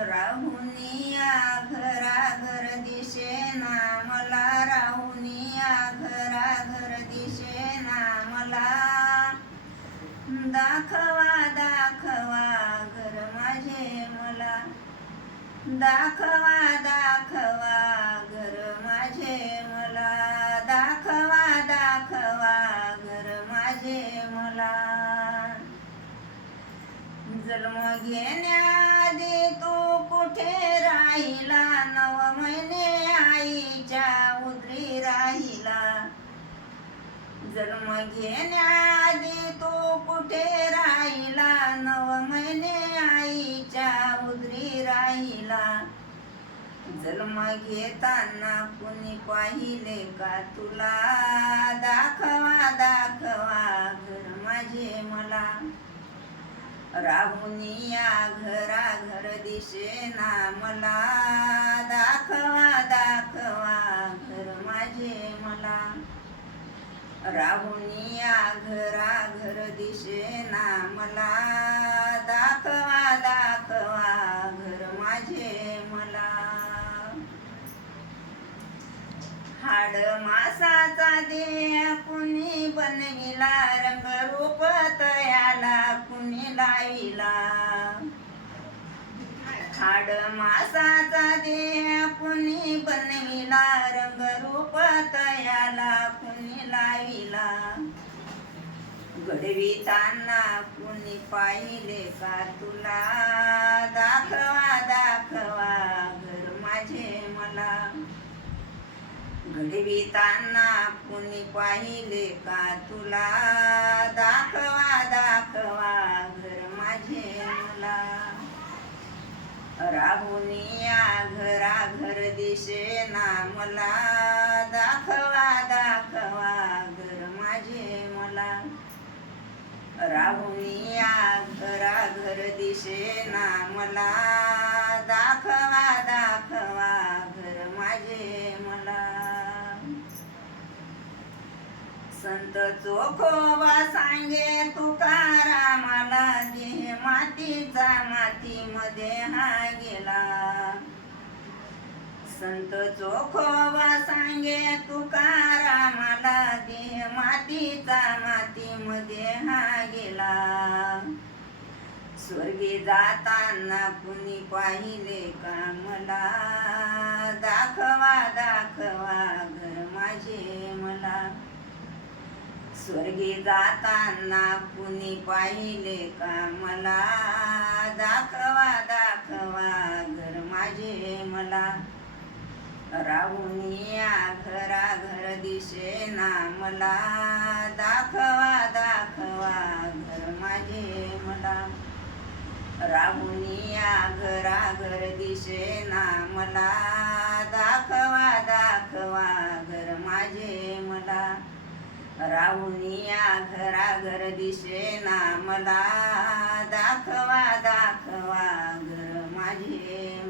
राहुनिया घराघर दिसेना मला, राहुनिया घराघर दिसेना मला. दाखवा दाखवा घर माझे मला, दाखवा दाखवा घर माझे मला, दाखवा दाखवा घर माझे मला. जन्म घेण्याआधी तू कुठे राहिला, 9 महिने आईच्या उदरी राहिला. जन्म घेण्याआधी तू कुठे राहिला, 9 महिने आईच्या उदरी राहिला. जन्म घेताना कुणी पाहिले का तुला, दाखवा दाखवा घर माझे मला. राहुनिया घराघर दिसेना मला, दाखवा दाखवा घर माझे मला. राहुनिया घराघर दिसेना मला, दाखवा दाखवा घर माझे मला. हाड मासाचा देह कुणी बनविला, रंगरूप तयाला कुणी लाविला. हाड मासाचा देह कुणी बनविला, रंगरूप तयाला कुणी लाविला. घडविताना कुणी पाहिले का तुला, दाखवा दाखवा घर माझे मला. घडविताना कुणी पाहिले का तुला, दाखवा दाखवा घर माझे मला. राहुनिया घराघर दिसेना मला, दाखवा दाखवा घर माझे मला. राहुनिया घराघर दिसेना मला, दाखवा दाखवा घर माझे मला. संत चोखोबा सांगे तुकारामाला, देह मातीचा मातीमध्ये हा गेला. संत चोखोबा सांगे तुकारामाला, देह मातीचा मातीमध्ये हा गेला. स्वर्गी जाताना कुणी पाहिले का मला, दाखवा दाखवा घर माझे मला. स्वर्गी जाताना कुणी पाहिले का मला, दाखवा दाखवा घर माझे मला. राहुनिया घराघर दिसेना मला, दाखवा दाखवा घर माझे मला. राहुनिया घराघर दिसेना मला, दाखवा दाखवा घर माझे मला. राहुनिया घराघर दिसेना मला, दाखवा दाखवा घर माझे